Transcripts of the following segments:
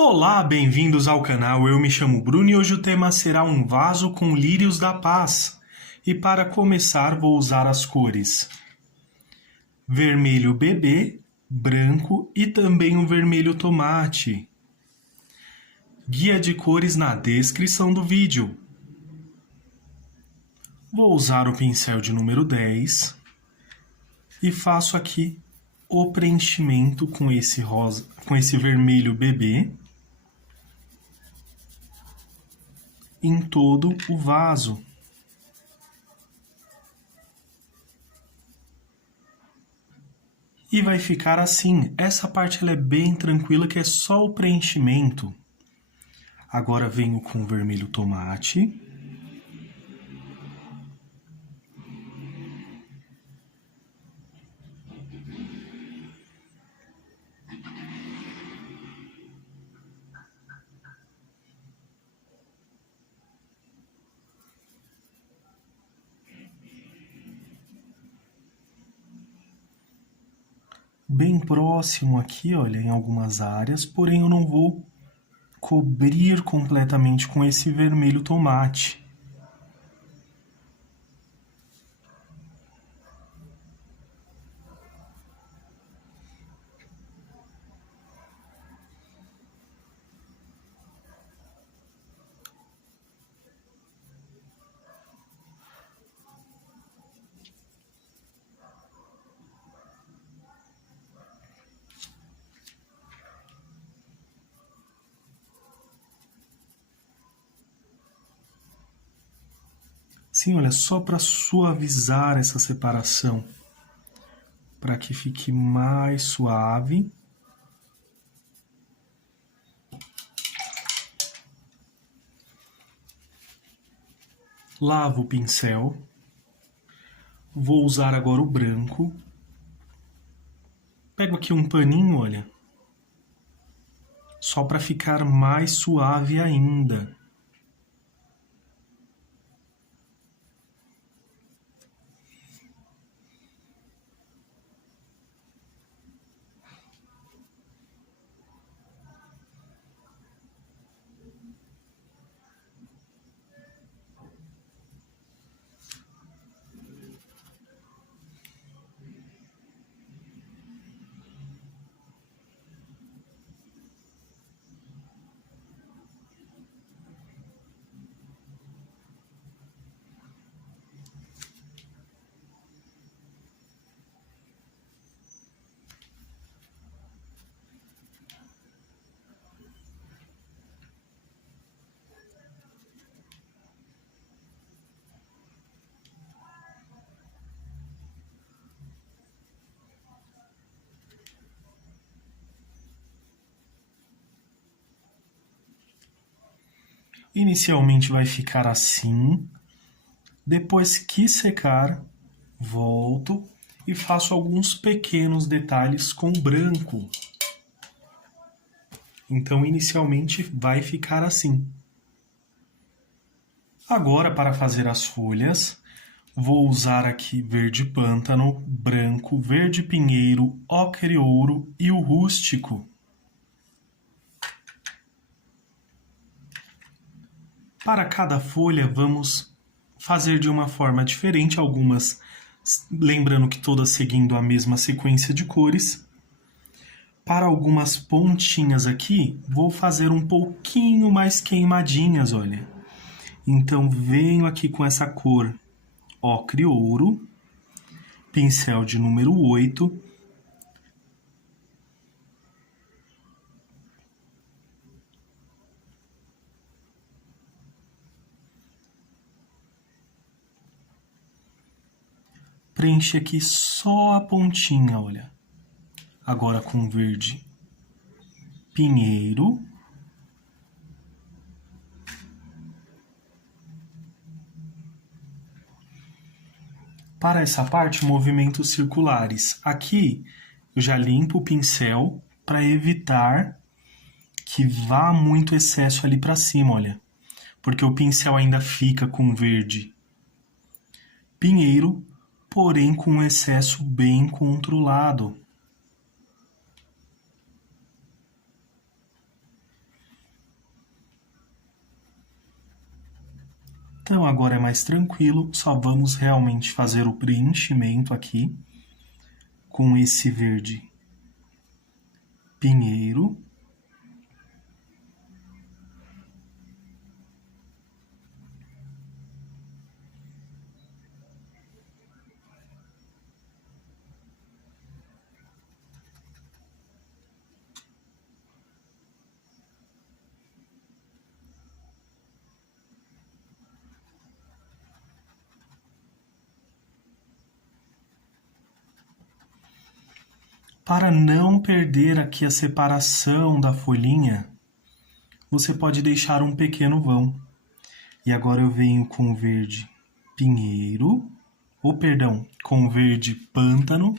Olá, bem-vindos ao canal. Eu me chamo Bruno e hoje o tema será um vaso com lírios da paz. E para começar, vou usar as cores vermelho bebê, branco e também o vermelho tomate. Guia de cores na descrição do vídeo. Vou usar o pincel de número 10 e faço aqui o preenchimento com esse rosa, com esse vermelho bebê em todo o vaso. E vai ficar assim. Essa parte ela é bem tranquila, que é só o preenchimento. Agora venho com o vermelho tomate. Bem próximo aqui, olha, em algumas áreas, porém eu não vou cobrir completamente com esse vermelho tomate. Sim, olha, só para suavizar essa separação, para que fique mais suave. Lavo o pincel. Vou usar agora o branco. Pego aqui um paninho, olha, só para ficar mais suave ainda. Inicialmente vai ficar assim. Depois que secar, volto e faço alguns pequenos detalhes com branco. Então, inicialmente vai ficar assim. Agora, para fazer as folhas, vou usar aqui verde pântano, branco, verde pinheiro, ocre ouro e o rústico. Para cada folha, vamos fazer de uma forma diferente, algumas lembrando que todas seguindo a mesma sequência de cores. Para algumas pontinhas aqui, vou fazer um pouquinho mais queimadinhas, olha. Então, venho aqui com essa cor ocre ouro, pincel de número 8, preenche aqui só a pontinha, olha. Agora com verde pinheiro. Para essa parte, movimentos circulares. Aqui eu já limpo o pincel para evitar que vá muito excesso ali para cima, olha. Porque o pincel ainda fica com verde pinheiro, porém com um excesso bem controlado. Então agora é mais tranquilo, só vamos realmente fazer o preenchimento aqui com esse verde pinheiro. Para não perder aqui a separação da folhinha, você pode deixar um pequeno vão. E agora eu venho com o verde pinheiro, com o verde pântano.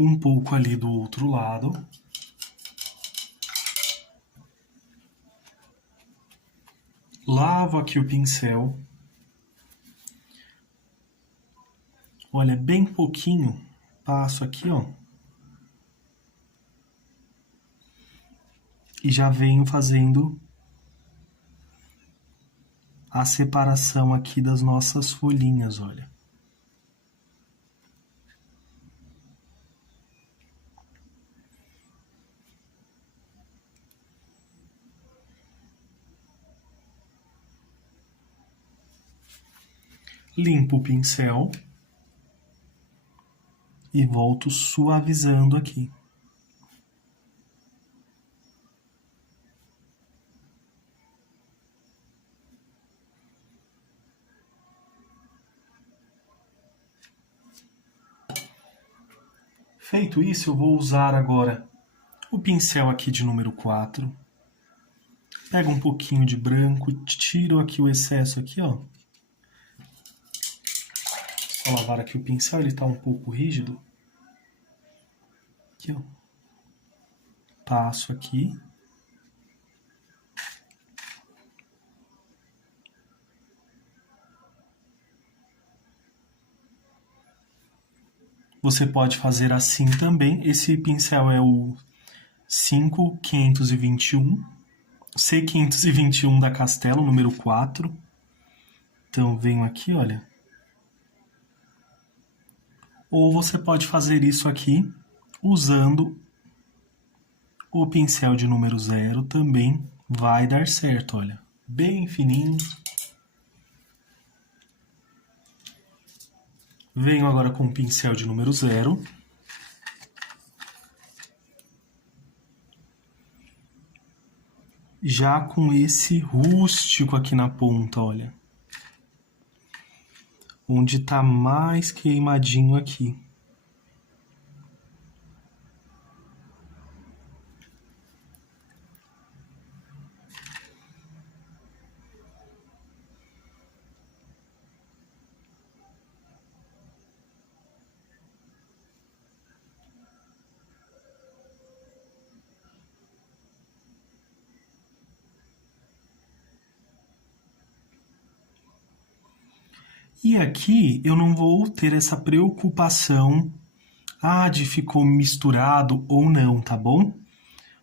Um pouco ali do outro lado. Lavo aqui o pincel. Olha, bem pouquinho. Passo aqui, ó. E já venho fazendo a separação aqui das nossas folhinhas, olha. Limpo o pincel e volto suavizando aqui. Feito isso, eu vou usar agora o pincel aqui de número 4. Pego um pouquinho de branco, tiro aqui o excesso aqui, ó. Só lavar aqui o pincel, ele tá um pouco rígido. Aqui, ó. Passo aqui. Você pode fazer assim também. Esse pincel é o 5521, C521 da Castelo, número 4. Então, venho aqui, olha. Ou você pode fazer isso aqui usando o pincel de número 0, também vai dar certo, olha. Bem fininho. Venho agora com o pincel de número 0. Já com esse rústico aqui na ponta, olha. Onde tá mais queimadinho aqui. E aqui eu não vou ter essa preocupação, de ficou misturado ou não, tá bom?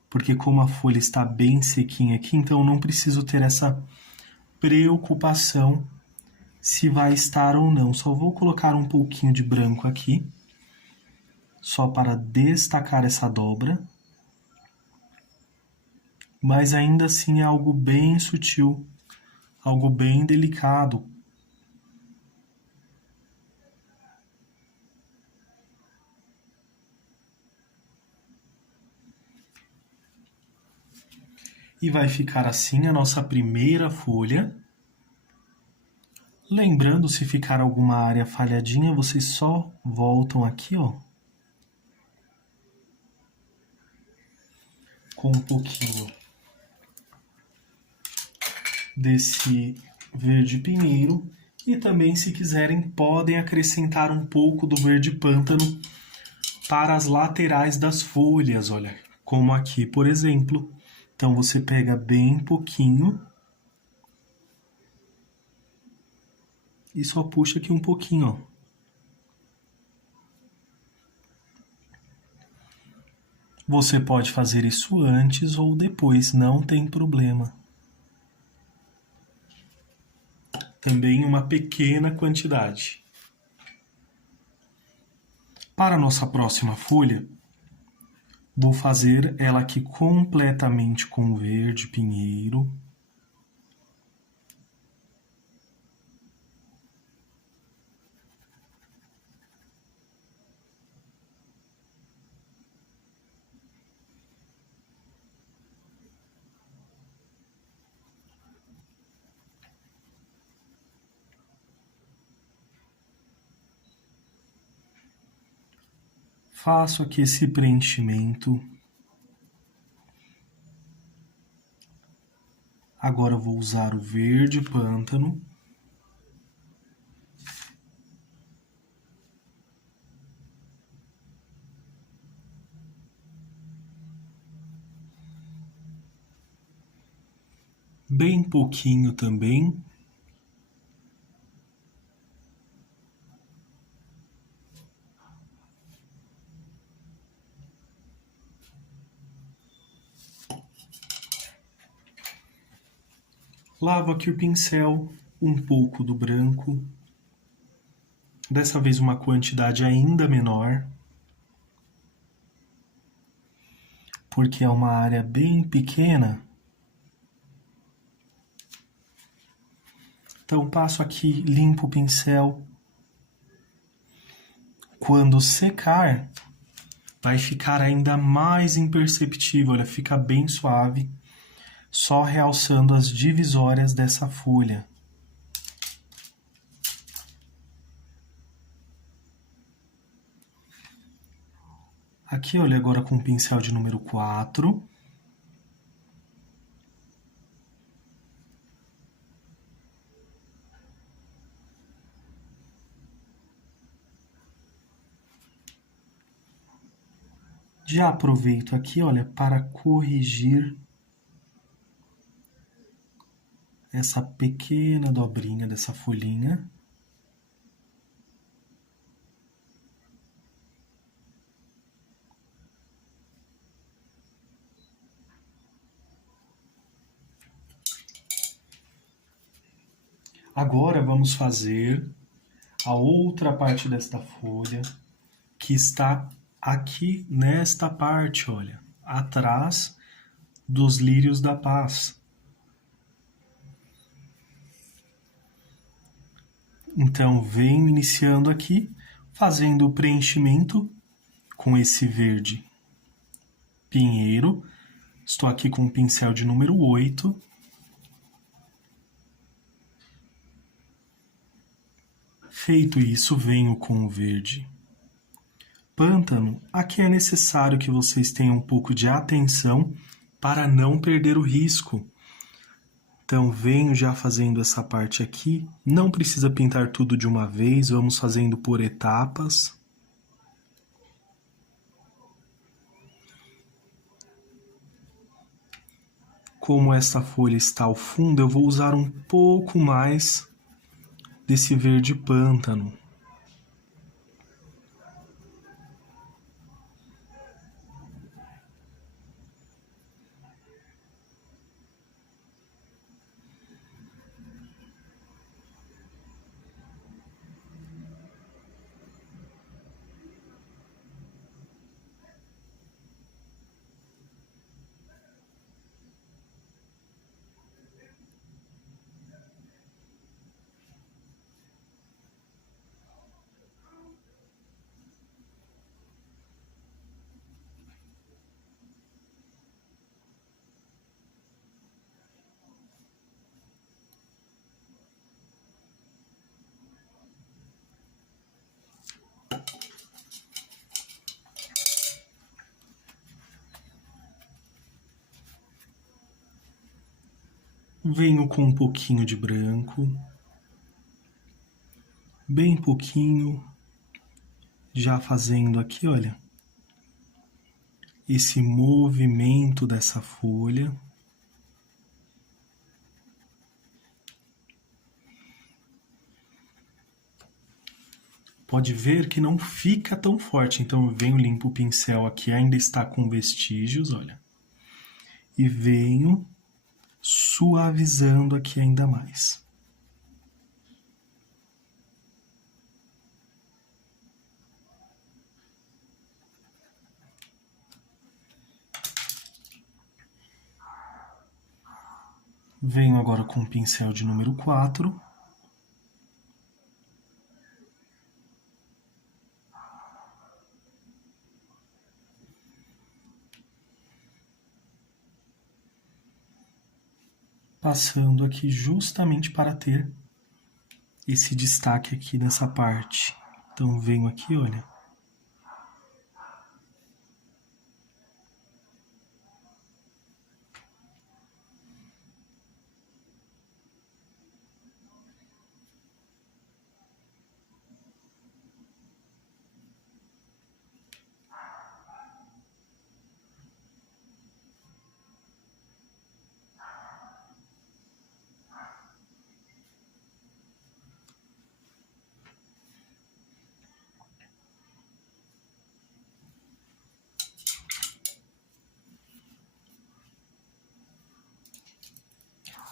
Porque como a folha está bem sequinha aqui, então eu não preciso ter essa preocupação se vai estar ou não. Só vou colocar um pouquinho de branco aqui, só para destacar essa dobra. Mas ainda assim é algo bem sutil, algo bem delicado. E vai ficar assim a nossa primeira folha. Lembrando, se ficar alguma área falhadinha, vocês só voltam aqui, ó. Com um pouquinho desse verde pinheiro. E também, se quiserem, podem acrescentar um pouco do verde pântano para as laterais das folhas, olha, como aqui, por exemplo. Então, você pega bem pouquinho e só puxa aqui um pouquinho, ó. Você pode fazer isso antes ou depois, não tem problema. Também uma pequena quantidade. Para a nossa próxima folha, vou fazer ela aqui completamente com verde pinheiro. Faço aqui esse preenchimento. Agora eu vou usar o verde pântano. Bem pouquinho também. Lavo aqui o pincel, um pouco do branco. Dessa vez uma quantidade ainda menor. Porque é uma área bem pequena. Então passo aqui, limpo o pincel. Quando secar, vai ficar ainda mais imperceptível, olha, fica bem suave, só realçando as divisórias dessa folha. Aqui, olha, agora com o pincel de número 4. Já aproveito aqui, olha, para corrigir essa pequena dobrinha dessa folhinha. Agora vamos fazer a outra parte desta folha, que está aqui nesta parte, olha, atrás dos lírios da paz. Então, venho iniciando aqui, fazendo o preenchimento com esse verde pinheiro. Estou aqui com o pincel de número 8. Feito isso, venho com o verde pântano. Aqui é necessário que vocês tenham um pouco de atenção para não perder o risco. Então, venho já fazendo essa parte aqui. Não precisa pintar tudo de uma vez, vamos fazendo por etapas. Como esta folha está ao fundo, eu vou usar um pouco mais desse verde pântano. Venho com um pouquinho de branco, bem pouquinho, já fazendo aqui, olha, esse movimento dessa folha. Pode ver que não fica tão forte, então eu venho, limpo o pincel aqui, ainda está com vestígios, olha. E venho suavizando aqui ainda mais. Venho agora com o pincel de número 4. Passando aqui justamente para ter esse destaque aqui nessa parte. Então, venho aqui, olha.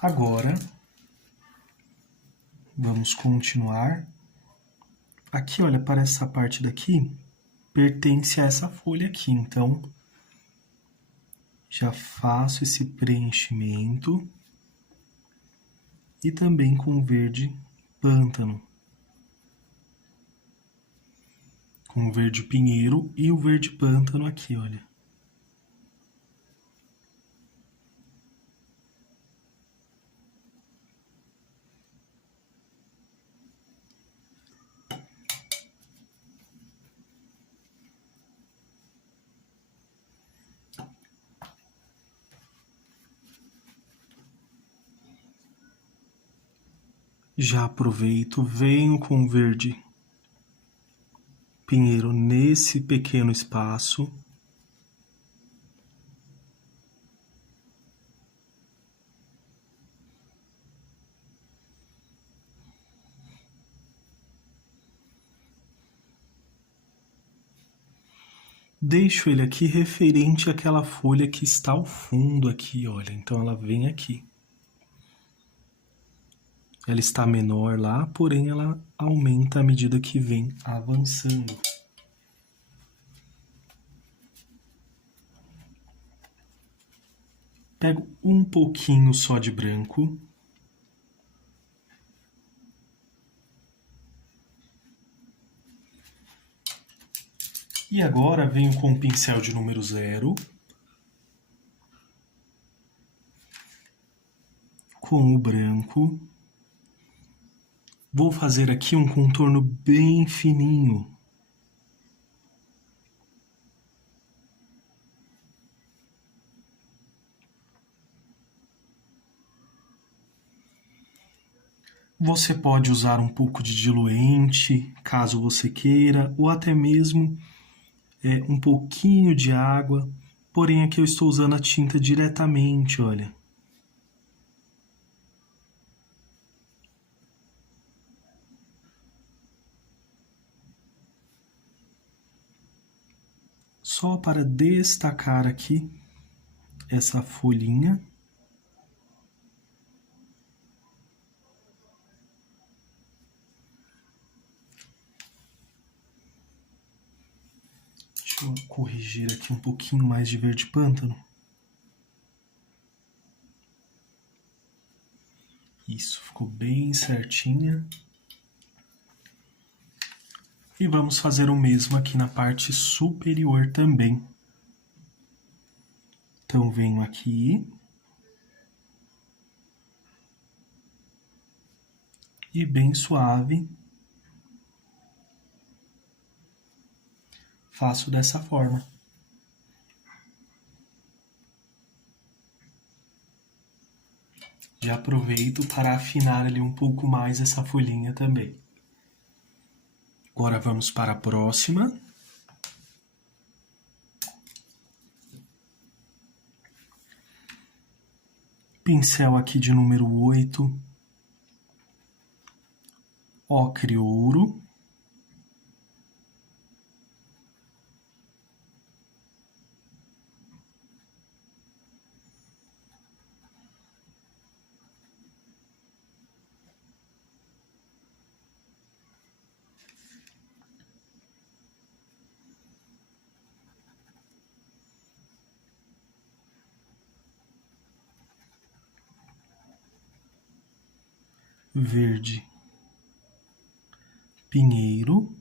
Agora, vamos continuar. Aqui, olha, para essa parte daqui, pertence a essa folha aqui. Então, já faço esse preenchimento. E também com o verde pântano. Com o verde pinheiro e o verde pântano aqui, olha. Já aproveito, venho com o verde pinheiro nesse pequeno espaço. Deixo ele aqui referente àquela folha que está ao fundo aqui, olha. Então ela vem aqui. Ela está menor lá, porém ela aumenta à medida que vem avançando. Pego um pouquinho só de branco. E agora venho com o pincel de número 0. Com o branco. Vou fazer aqui um contorno bem fininho. Você pode usar um pouco de diluente, caso você queira, ou até mesmo um pouquinho de água. Porém, aqui eu estou usando a tinta diretamente, olha. Só para destacar aqui essa folhinha. Deixa eu corrigir aqui um pouquinho mais de verde pântano. Isso, ficou bem certinha. E vamos fazer o mesmo aqui na parte superior também. Então, venho aqui. E bem suave. Faço dessa forma. Já aproveito para afinar ali um pouco mais essa folhinha também. Agora vamos para a próxima. pincel aqui de número 8, ocre ouro. Verde pinheiro.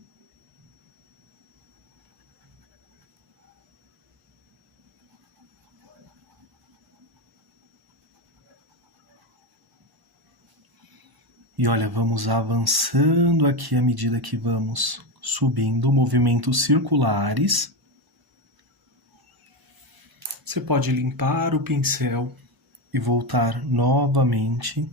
E olha, vamos avançando aqui à medida que vamos subindo, movimentos circulares. Você pode limpar o pincel e voltar novamente.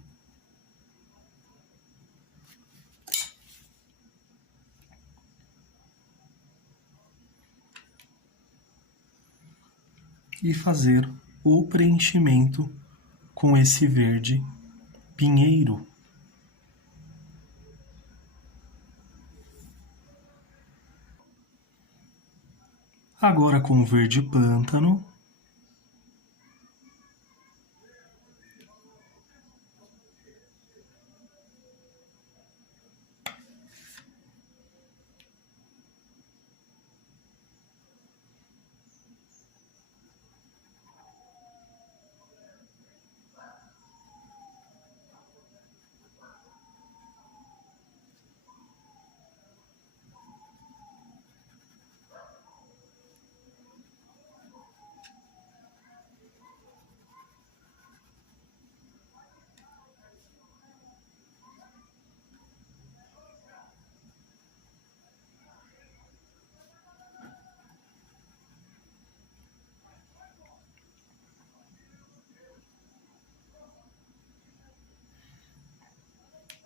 E fazer o preenchimento com esse verde pinheiro. Agora com o verde pântano.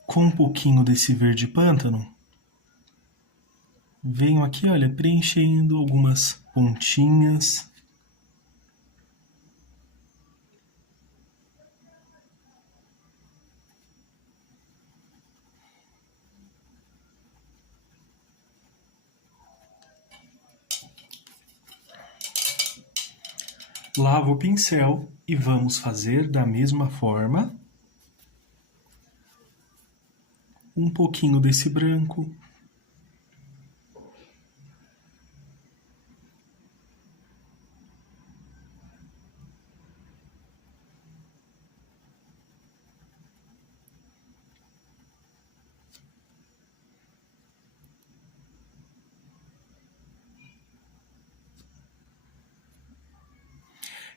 Com um pouquinho desse verde pântano, venho aqui, olha, preenchendo algumas pontinhas. Lavo o pincel e vamos fazer da mesma forma. Um pouquinho desse branco.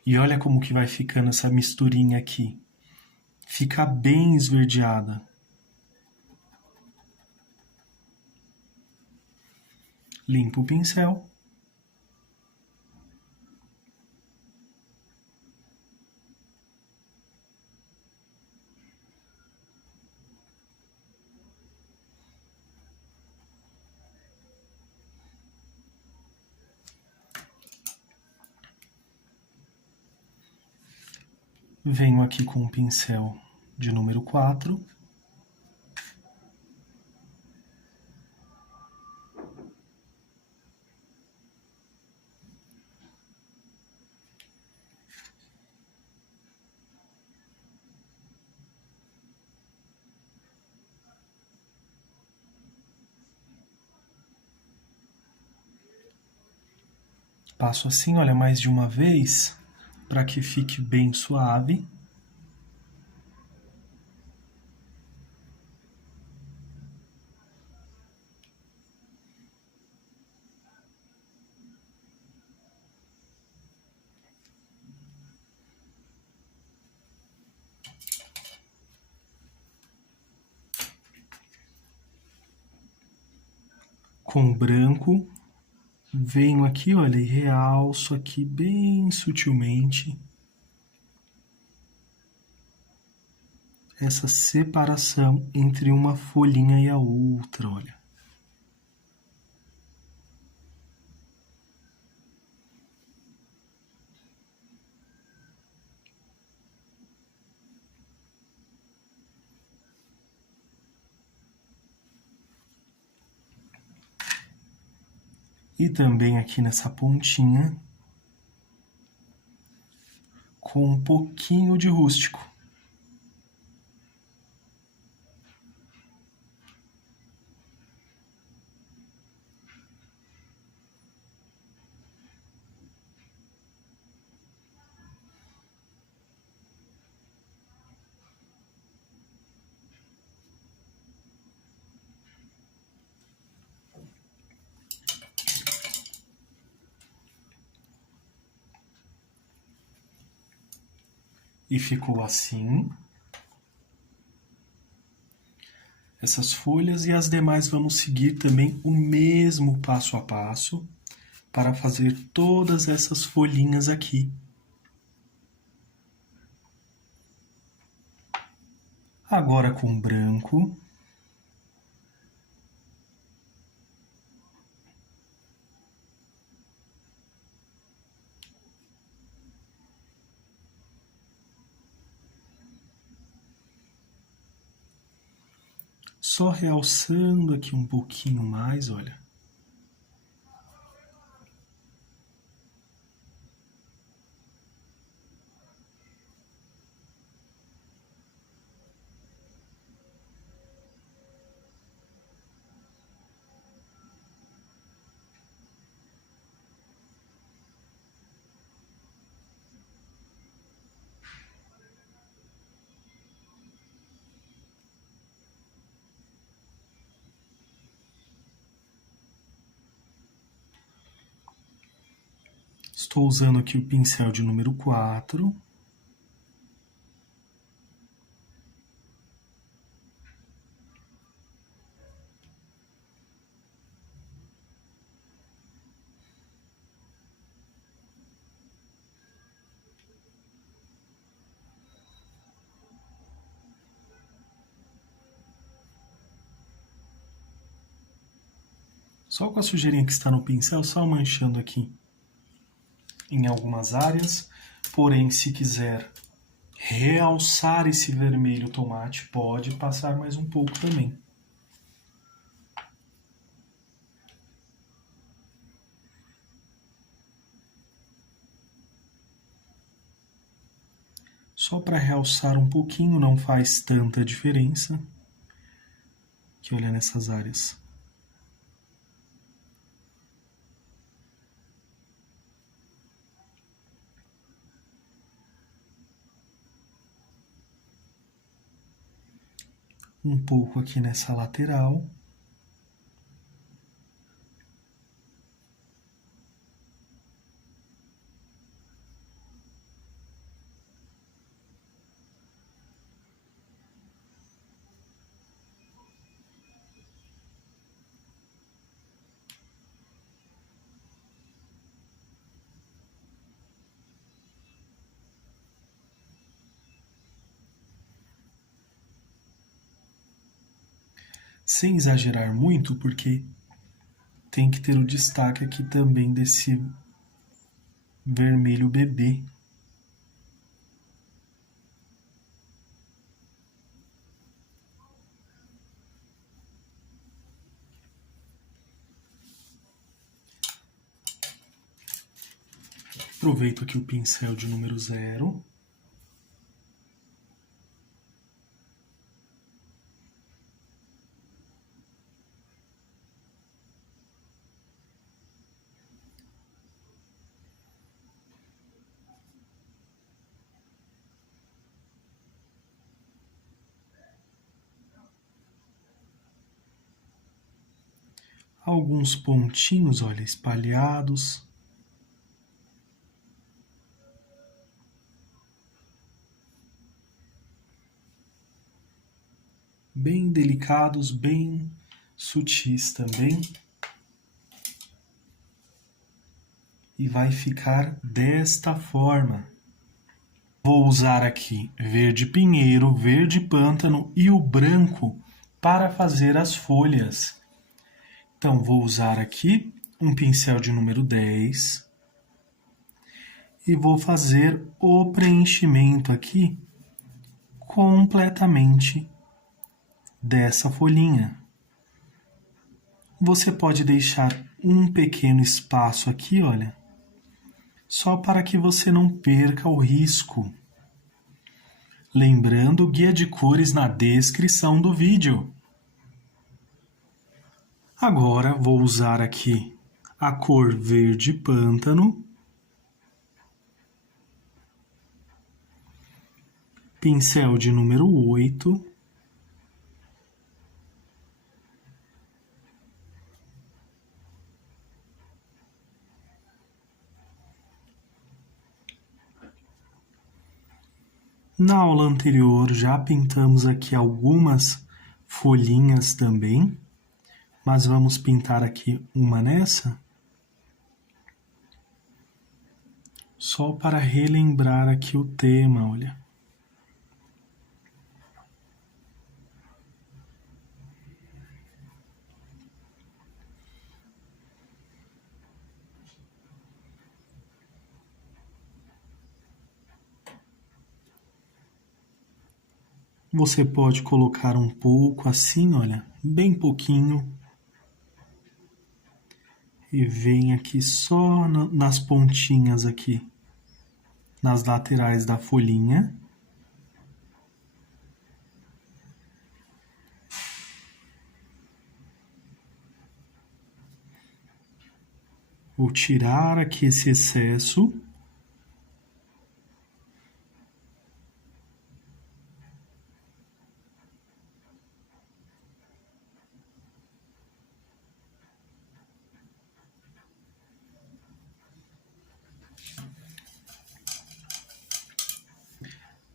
E olha como que vai ficando essa misturinha aqui. Fica bem esverdeada. Limpo o pincel. Venho aqui com o pincel de número 4. Passo assim, olha, mais de uma vez, para que fique bem suave. Com o branco, venho aqui, olha, e realço aqui bem sutilmente essa separação entre uma folhinha e a outra, olha. E também aqui nessa pontinha, com um pouquinho de rústico. E ficou assim. Essas folhas e as demais vamos seguir também o mesmo passo a passo para fazer todas essas folhinhas aqui. Agora com branco. Só realçando aqui um pouquinho mais, olha. Estou usando aqui o pincel de número 4. Só com a sujeirinha que está no pincel, só manchando aqui em algumas áreas. Porém, se quiser realçar esse vermelho tomate, pode passar mais um pouco também. Só para realçar um pouquinho, não faz tanta diferença. Aqui, olha nessas áreas. Um pouco aqui nessa lateral. Sem exagerar muito, porque tem que ter o destaque aqui também desse vermelho bebê. Aproveito aqui o pincel de número 0. Alguns pontinhos, olha, espalhados. Bem delicados, bem sutis também. E vai ficar desta forma. Vou usar aqui verde pinheiro, verde pântano e o branco para fazer as folhas. Então, vou usar aqui um pincel de número 10 e vou fazer o preenchimento aqui completamente dessa folhinha. Você pode deixar um pequeno espaço aqui, olha, só para que você não perca o risco. Lembrando o guia de cores na descrição do vídeo. Agora vou usar aqui a cor verde pântano, pincel de número 8, na aula anterior já pintamos aqui algumas folhinhas também, mas vamos pintar aqui uma nessa, só para relembrar aqui o tema, olha. Você pode colocar um pouco assim, olha, bem pouquinho. E vem aqui só nas pontinhas aqui, nas laterais da folhinha. Vou tirar aqui esse excesso.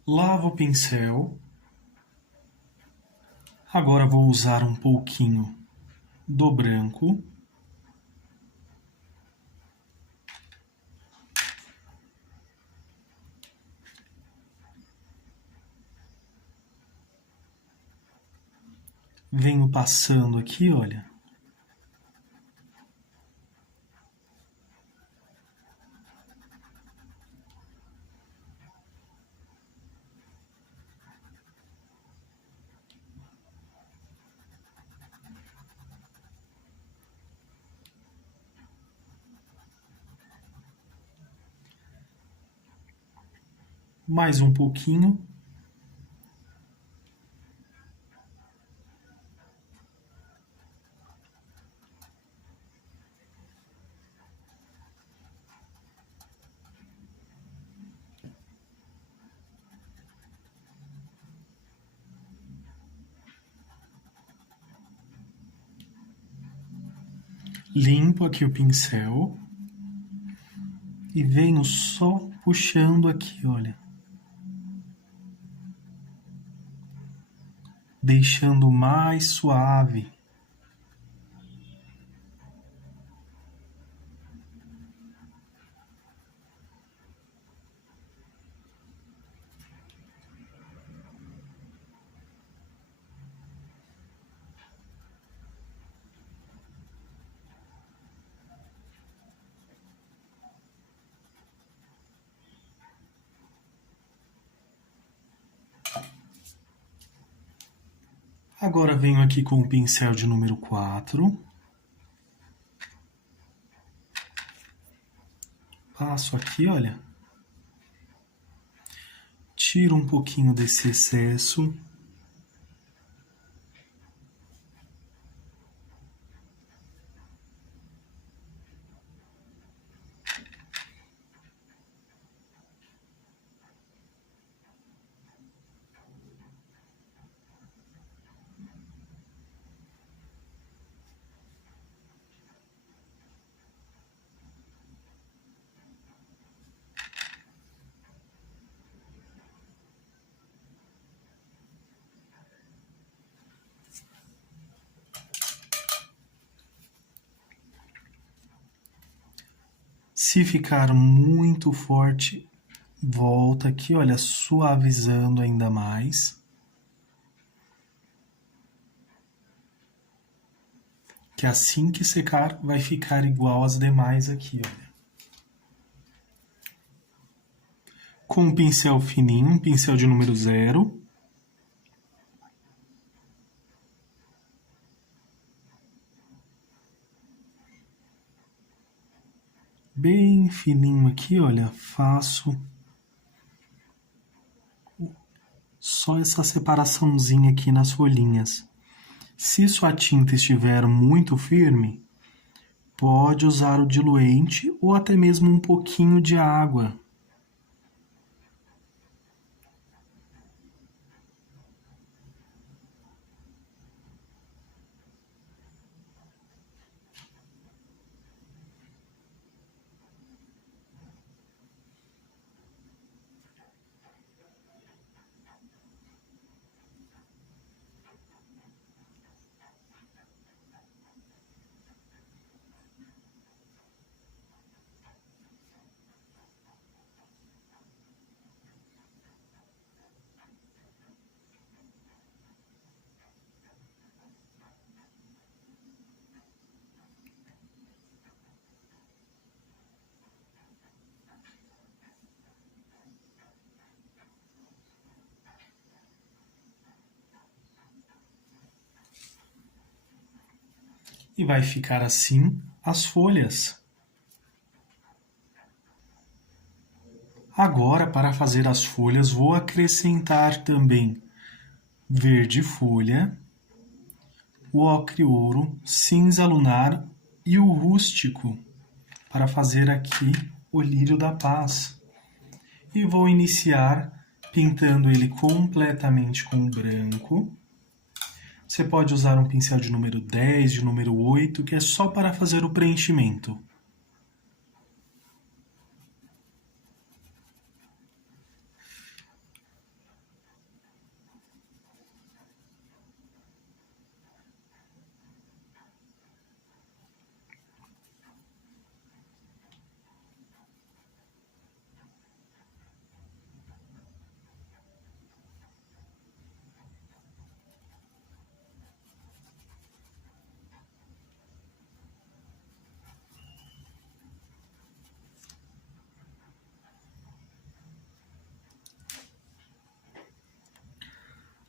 Lavo o pincel. Agora vou usar um pouquinho do branco. Venho passando aqui, olha. Mais um pouquinho. Limpo aqui o pincel. E venho só puxando aqui, olha. Deixando mais suave. Agora venho aqui com o pincel de número 4. Passo aqui, olha. Tiro um pouquinho desse excesso. Se ficar muito forte, volta aqui, olha, suavizando ainda mais. Que assim que secar, vai ficar igual às demais aqui, olha. Com um pincel fininho, um pincel de número 0. bem fininho aqui, olha, faço só essa separaçãozinha aqui nas folhinhas. Se sua tinta estiver muito firme, pode usar o diluente ou até mesmo um pouquinho de água. E vai ficar assim as folhas. Agora, para fazer as folhas, vou acrescentar também verde folha, o ocre ouro, cinza lunar e o rústico, para fazer aqui o lírio da paz. E vou iniciar pintando ele completamente com branco. Você pode usar um pincel de número 10, de número 8, que é só para fazer o preenchimento.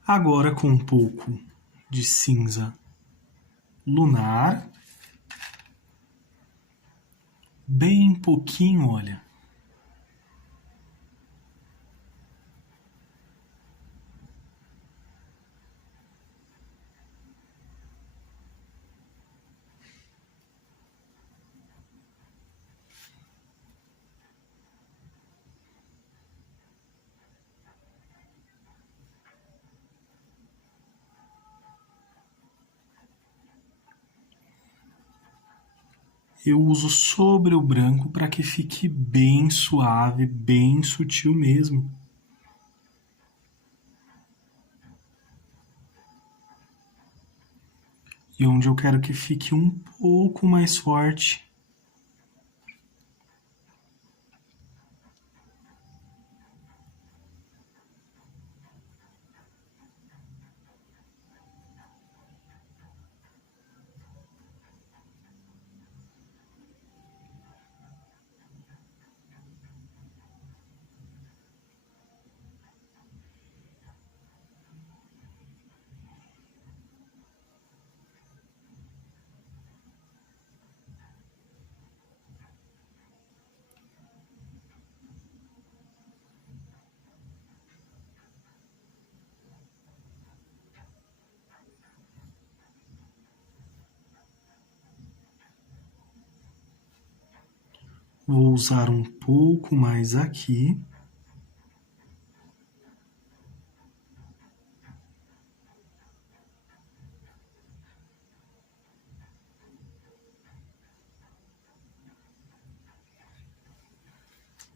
Agora com um pouco de cinza lunar, bem pouquinho, olha. Eu uso sobre o branco para que fique bem suave, bem sutil mesmo. E onde eu quero que fique um pouco mais forte. Vou usar um pouco mais aqui.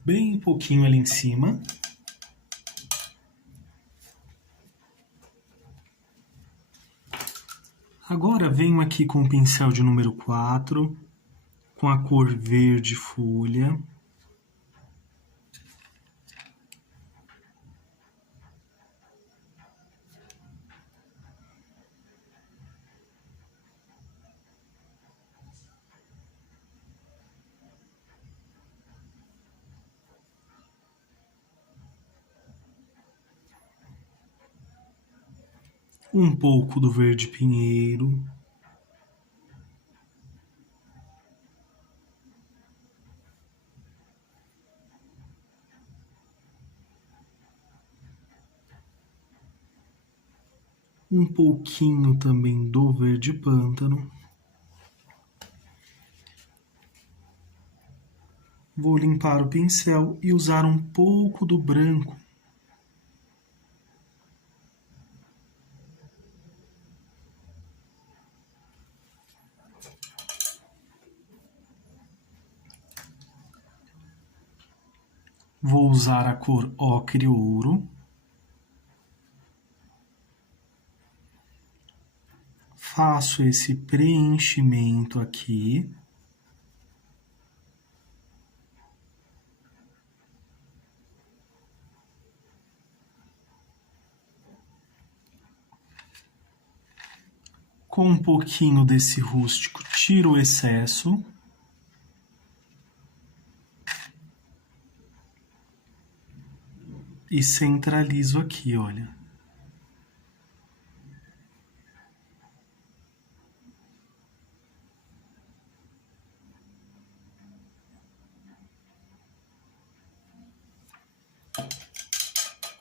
Bem pouquinho ali em cima. Agora venho aqui com o pincel de número 4, com a cor verde folha. Um pouco do verde pinheiro. Um pouquinho também do verde pântano. Vou limpar o pincel e usar um pouco do branco. Vou usar a cor ocre ouro. Faço esse preenchimento aqui. Com um pouquinho desse rústico, tiro o excesso. E centralizo aqui, olha.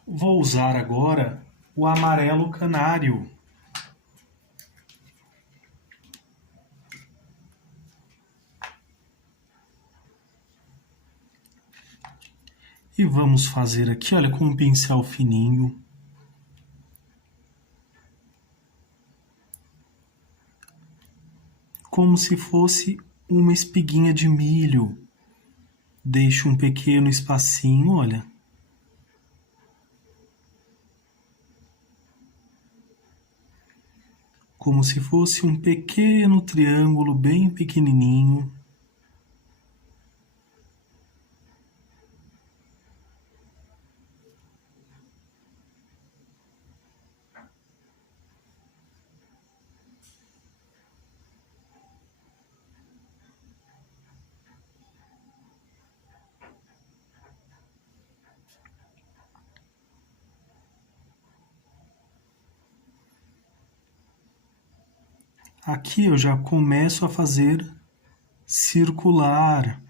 Vou usar agora o amarelo canário. E vamos fazer aqui, olha, com um pincel fininho. Como se fosse uma espiguinha de milho. Deixo um pequeno espacinho, olha. Como se fosse um pequeno triângulo bem pequenininho. Aqui eu já começo a fazer circular.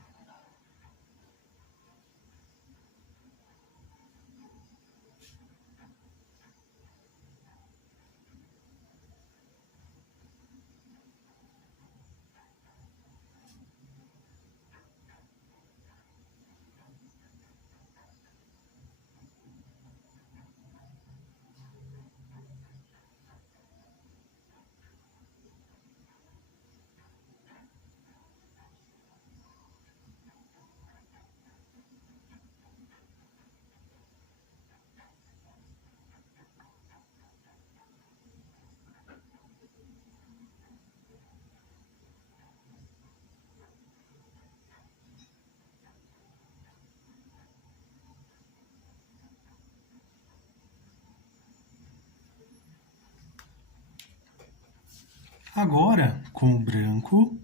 Agora, com o branco,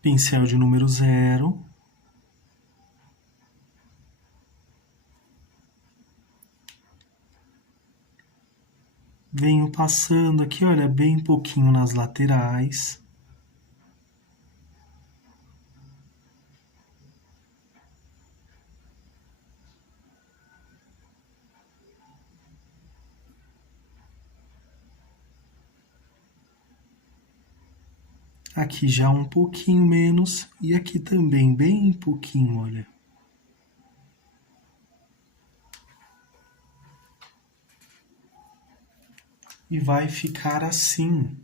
pincel de número 0, venho passando aqui, olha, bem pouquinho nas laterais. Aqui já um pouquinho menos e aqui também bem pouquinho, olha. E vai ficar assim.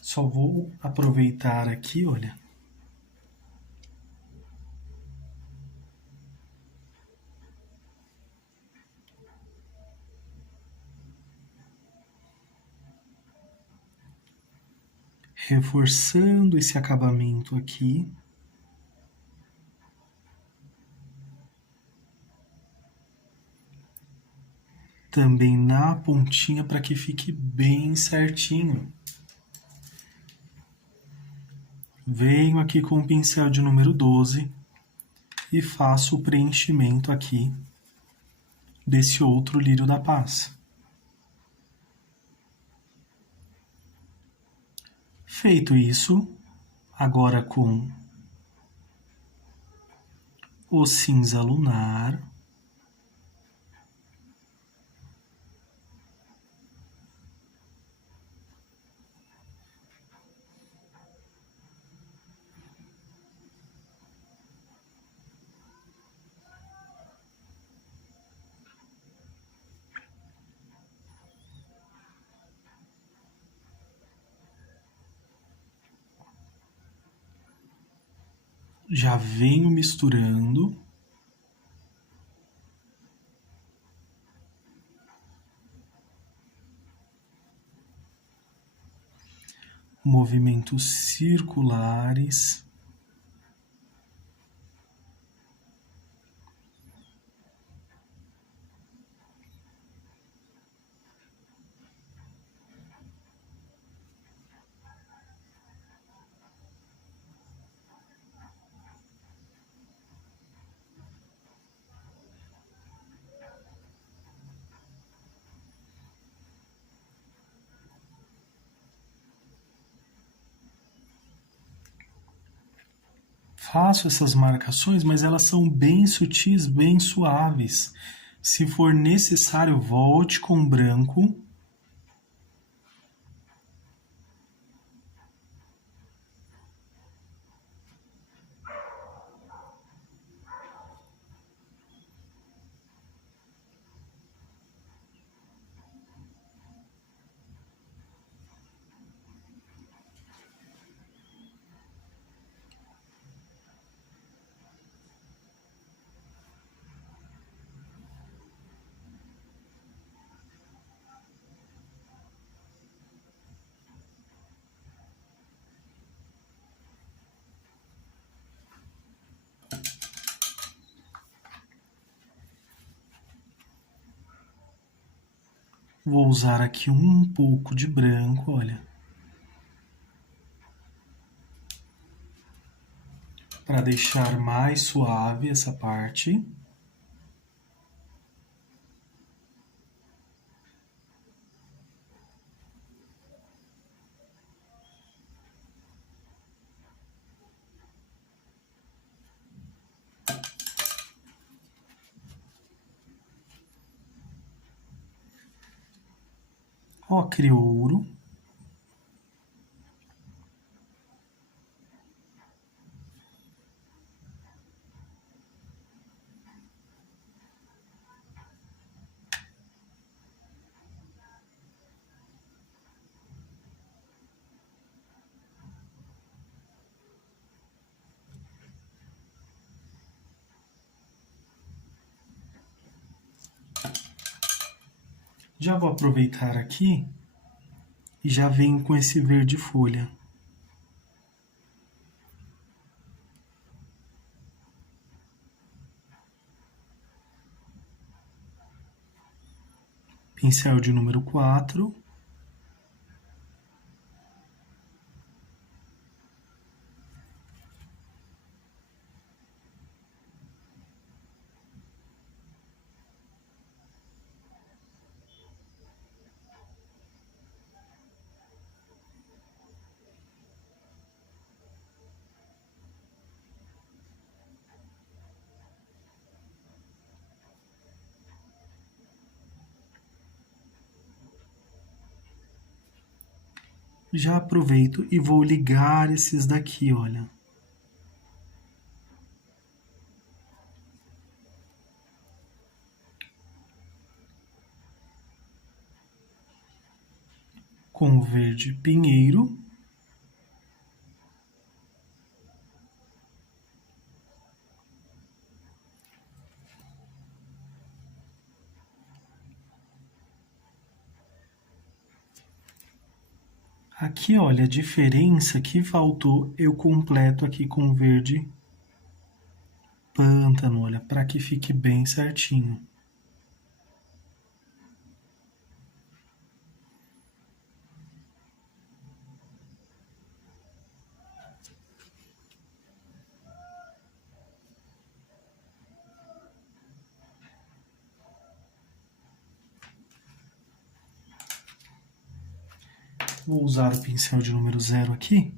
Só vou aproveitar aqui, olha. Reforçando esse acabamento aqui. Também na pontinha para que fique bem certinho. Venho aqui com o pincel de número 12 e faço o preenchimento aqui desse outro lírio da paz. Feito isso, agora com o cinza lunar, já venho misturando. Movimentos circulares. Faço essas marcações, mas elas são bem sutis, bem suaves. Se for necessário, volte com branco. Vou usar aqui um pouco de branco, olha. Para deixar mais suave essa parte. Ocre ouro. Já vou aproveitar aqui e já venho com esse verde folha. Pincel de número 4. Já aproveito e vou ligar esses daqui, olha. Com o verde pinheiro. Aqui, olha, a diferença que faltou, eu completo aqui com verde pântano, olha, para que fique bem certinho. Vou usar o pincel de número 0 aqui.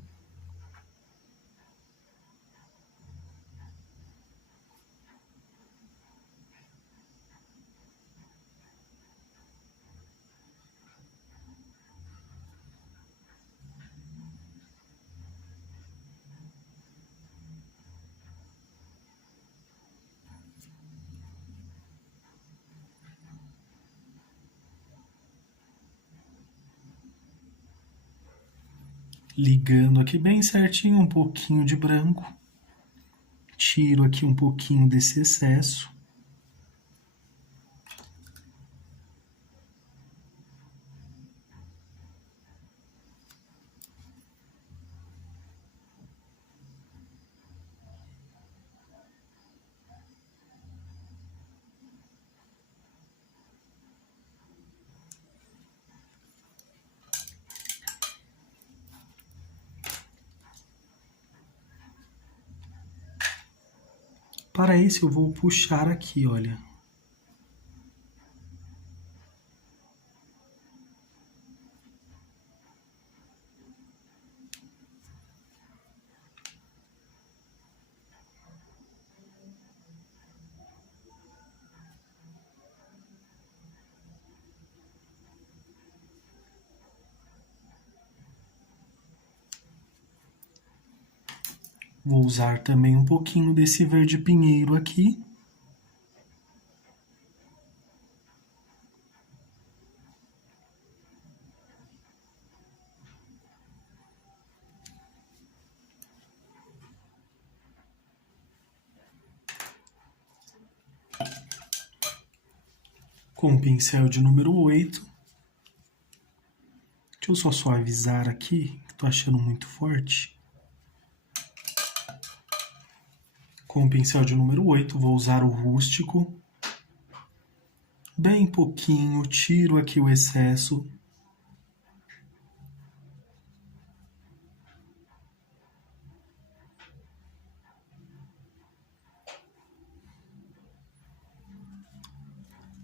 ligando aqui bem certinho, um pouquinho de branco. Tiro aqui um pouquinho desse excesso. Para esse eu vou puxar aqui, olha. Vou usar também um pouquinho desse verde pinheiro aqui. Com o pincel de número 8. Deixa eu só suavizar aqui, que tô achando muito forte. Com o pincel de número 8, vou usar o rústico. Bem pouquinho, tiro aqui o excesso.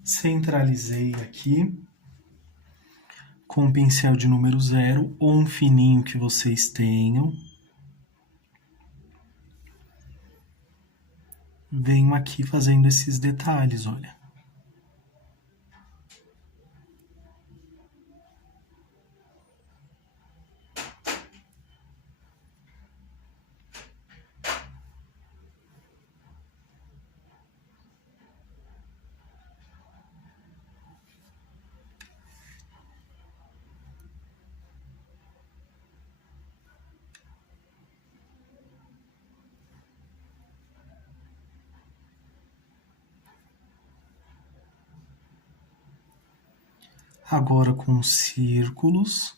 Centralizei aqui. Com o pincel de número 0 ou um fininho que vocês tenham. Venho aqui fazendo esses detalhes, olha. Agora com círculos.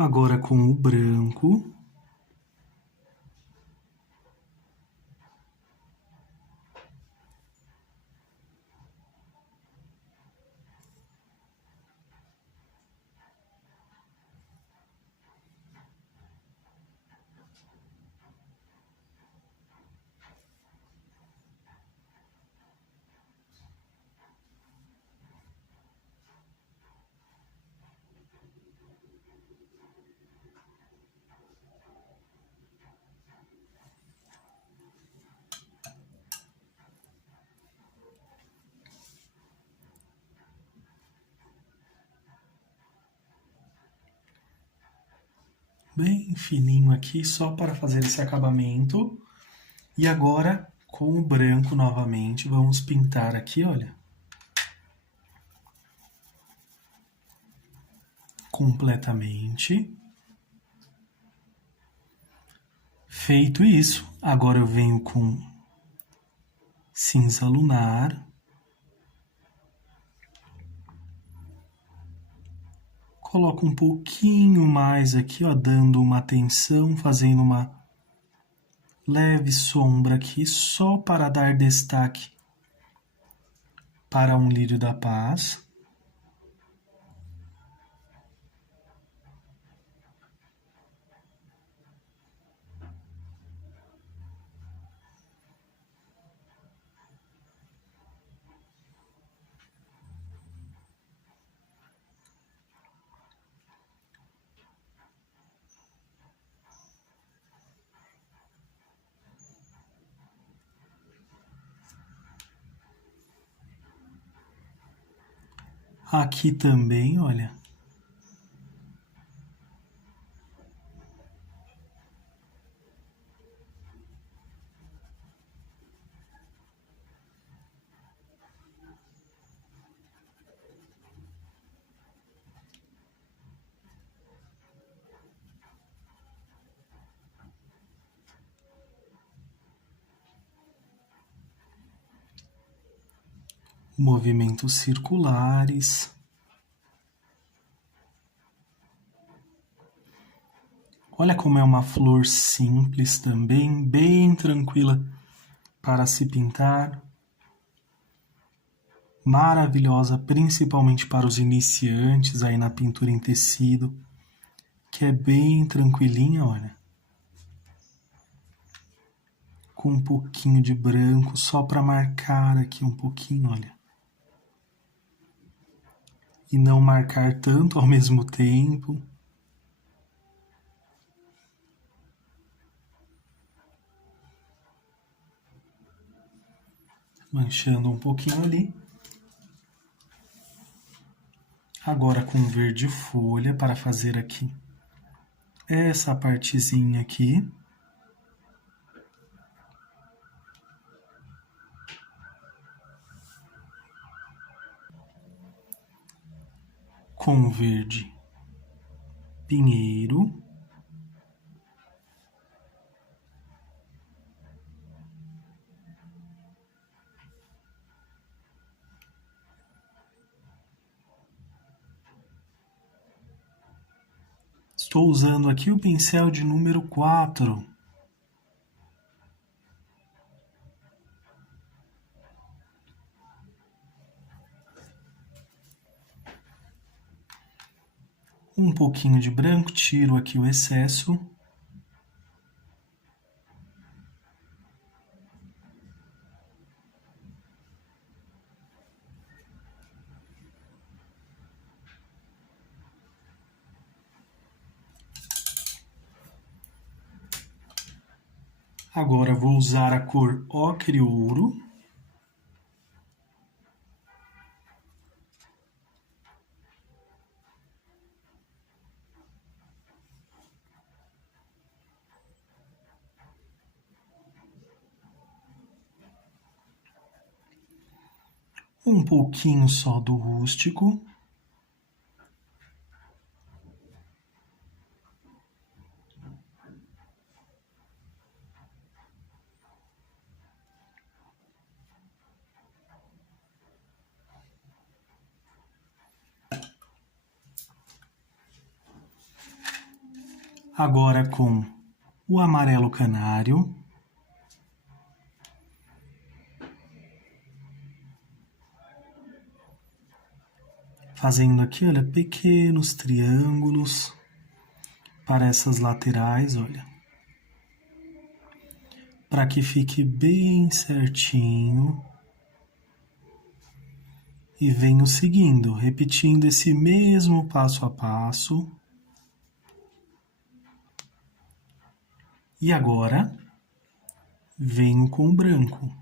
Agora com o branco. bem fininho aqui, só para fazer esse acabamento. E agora, com o branco novamente, vamos pintar aqui, olha. Completamente. Feito isso, agora eu venho com cinza lunar. Coloco um pouquinho mais aqui, ó, dando uma atenção, fazendo uma leve sombra aqui, só para dar destaque para um lírio da paz. Aqui também, olha. Movimentos circulares. Olha como é uma flor simples também, bem tranquila para se pintar. Maravilhosa, principalmente para os iniciantes aí na pintura em tecido, que é bem tranquilinha, olha. Com um pouquinho de branco, só para marcar aqui um pouquinho, olha. E não marcar tanto ao mesmo tempo. Manchando um pouquinho ali. Agora com verde folha para fazer aqui essa partezinha aqui. Com verde pinheiro. Estou usando aqui o pincel de número 4. Um pouquinho de branco, tiro aqui o excesso. Agora vou usar a cor ocre ouro. Um pouquinho só do rústico. Agora com o amarelo canário. Fazendo aqui, olha, pequenos triângulos para essas laterais, olha. Para que fique bem certinho. E venho seguindo, repetindo esse mesmo passo a passo. E agora, venho com o branco.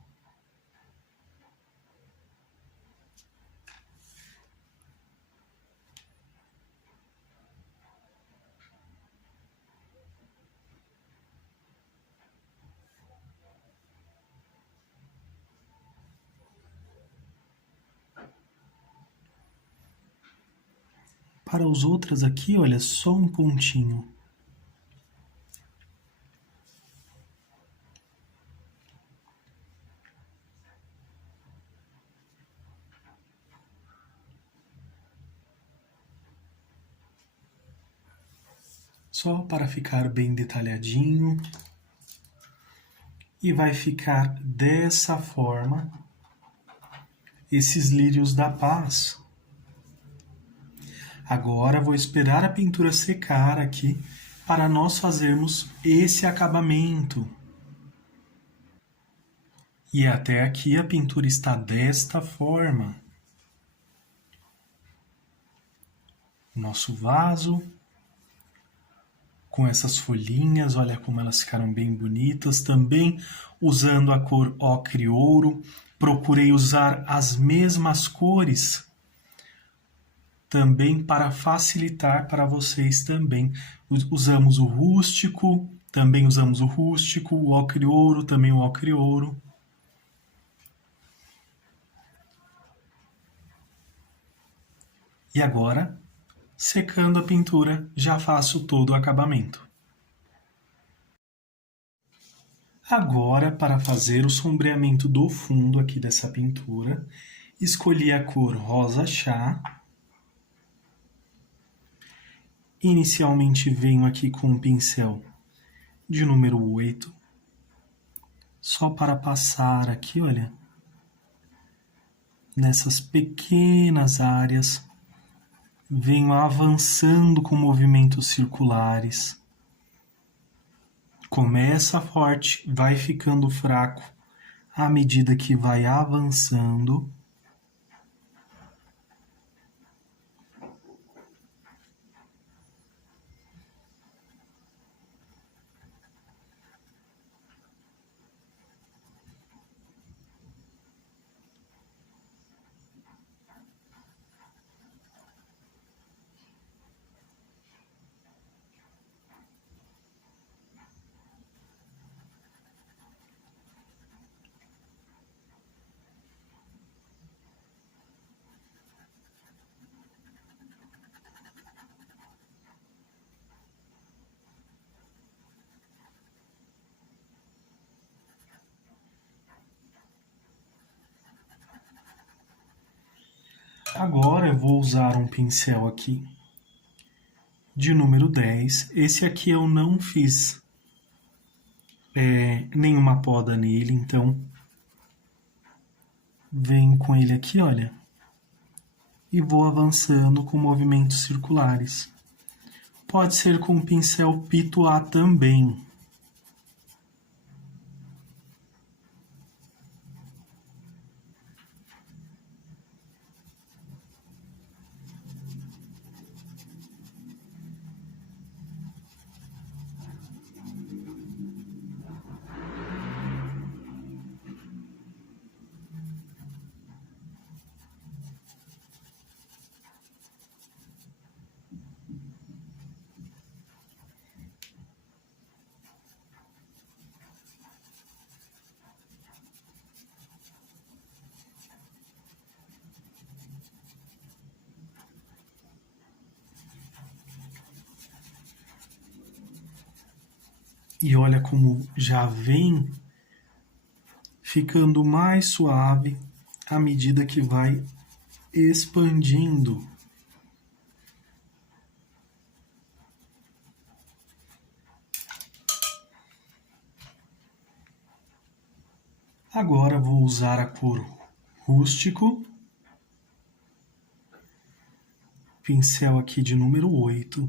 Para os outros aqui, olha, só um pontinho. Só para ficar bem detalhadinho. E vai ficar dessa forma esses lírios da paz. Agora vou esperar a pintura secar aqui para nós fazermos esse acabamento. E até aqui a pintura está desta forma. Nosso vaso com essas folhinhas, olha como elas ficaram bem bonitas, também usando a cor ocre ouro. Procurei usar as mesmas cores também para facilitar para vocês também. Usamos o rústico, também usamos o rústico, o ocre ouro, também o ocre ouro. E agora, secando a pintura, já faço todo o acabamento. Agora, para fazer o sombreamento do fundo aqui dessa pintura, escolhi a cor rosa chá. Inicialmente venho aqui com um pincel de número 8, só para passar aqui, olha, nessas pequenas áreas. Venho avançando com movimentos circulares. Começa forte, vai ficando fraco à medida que vai avançando. Agora eu vou usar um pincel aqui de número 10. Esse aqui eu não fiz nenhuma poda nele, então venho com ele aqui, olha, e vou avançando com movimentos circulares. Pode ser com o pincel Pituá também. E olha como já vem ficando mais suave à medida que vai expandindo. Agora vou usar a cor rústico, pincel aqui de número 8.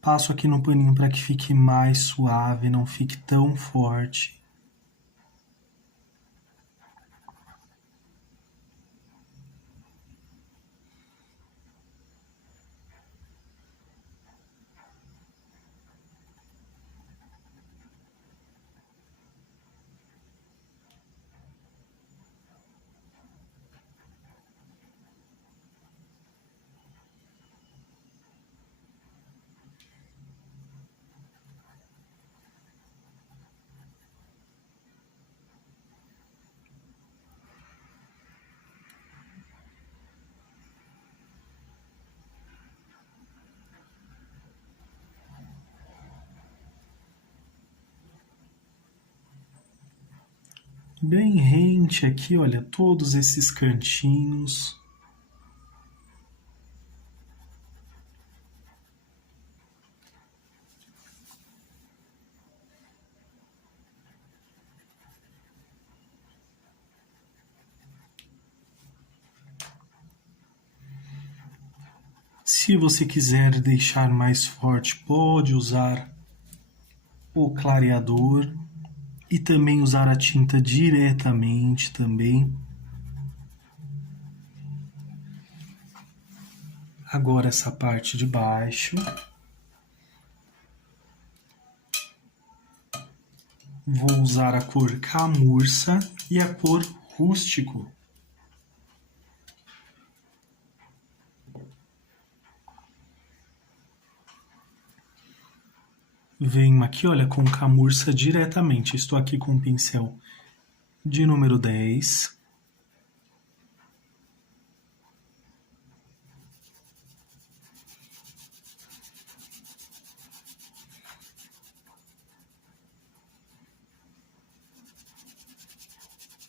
Passo aqui no paninho para que fique mais suave, não fique tão forte. bem rente aqui, olha, todos esses cantinhos. Se você quiser deixar mais forte, pode usar o clareador e também usar a tinta diretamente também. Agora essa parte de baixo. Vou usar a cor camurça e a cor rústico. Venho aqui, olha, com camurça diretamente. Estou aqui com o pincel de número 10.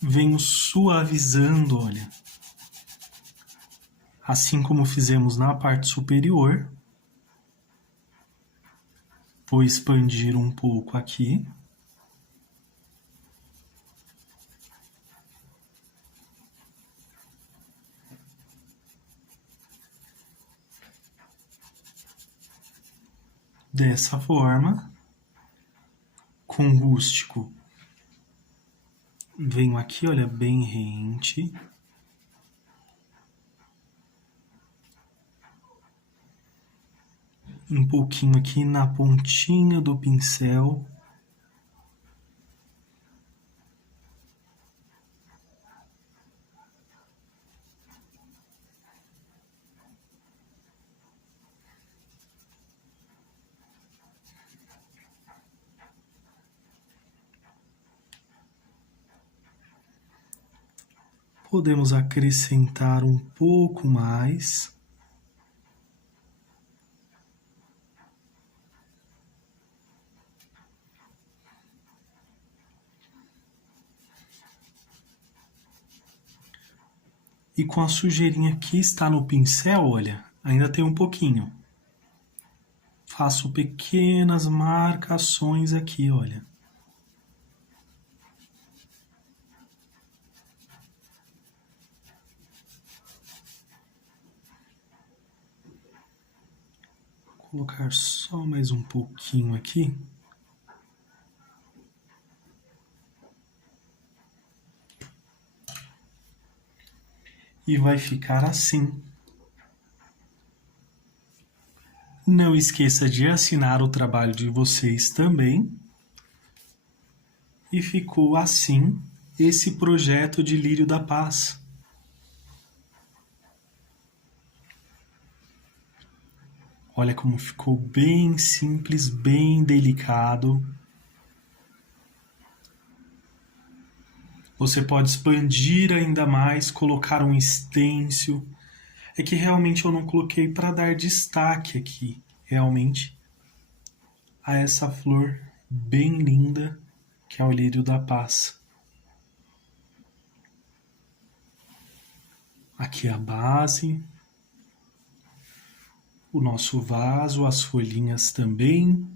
Venho suavizando, olha. Assim como fizemos na parte superior. Vou expandir um pouco aqui. Dessa forma. Com rústico. Venho aqui, olha, bem rente. Um pouquinho aqui na pontinha do pincel. Podemos acrescentar um pouco mais. E com a sujeirinha que está no pincel, olha, ainda tem um pouquinho. Faço pequenas marcações aqui, olha. Vou colocar só mais um pouquinho aqui. E vai ficar assim. Não esqueça de assinar o trabalho de vocês também. E ficou assim esse projeto de Lírio da Paz. Olha como ficou bem simples, bem delicado. Você pode expandir ainda mais, colocar um stencil. É que realmente eu não coloquei para dar destaque aqui, realmente, a essa flor bem linda, que é o lírio da paz. Aqui a base, o nosso vaso, as folhinhas também.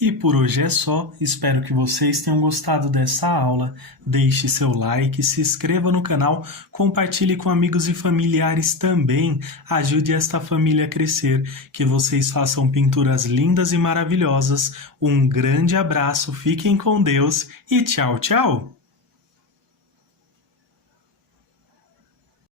E por hoje é só, espero que vocês tenham gostado dessa aula, deixe seu like, se inscreva no canal, compartilhe com amigos e familiares também, ajude esta família a crescer, que vocês façam pinturas lindas e maravilhosas, um grande abraço, fiquem com Deus e tchau, tchau!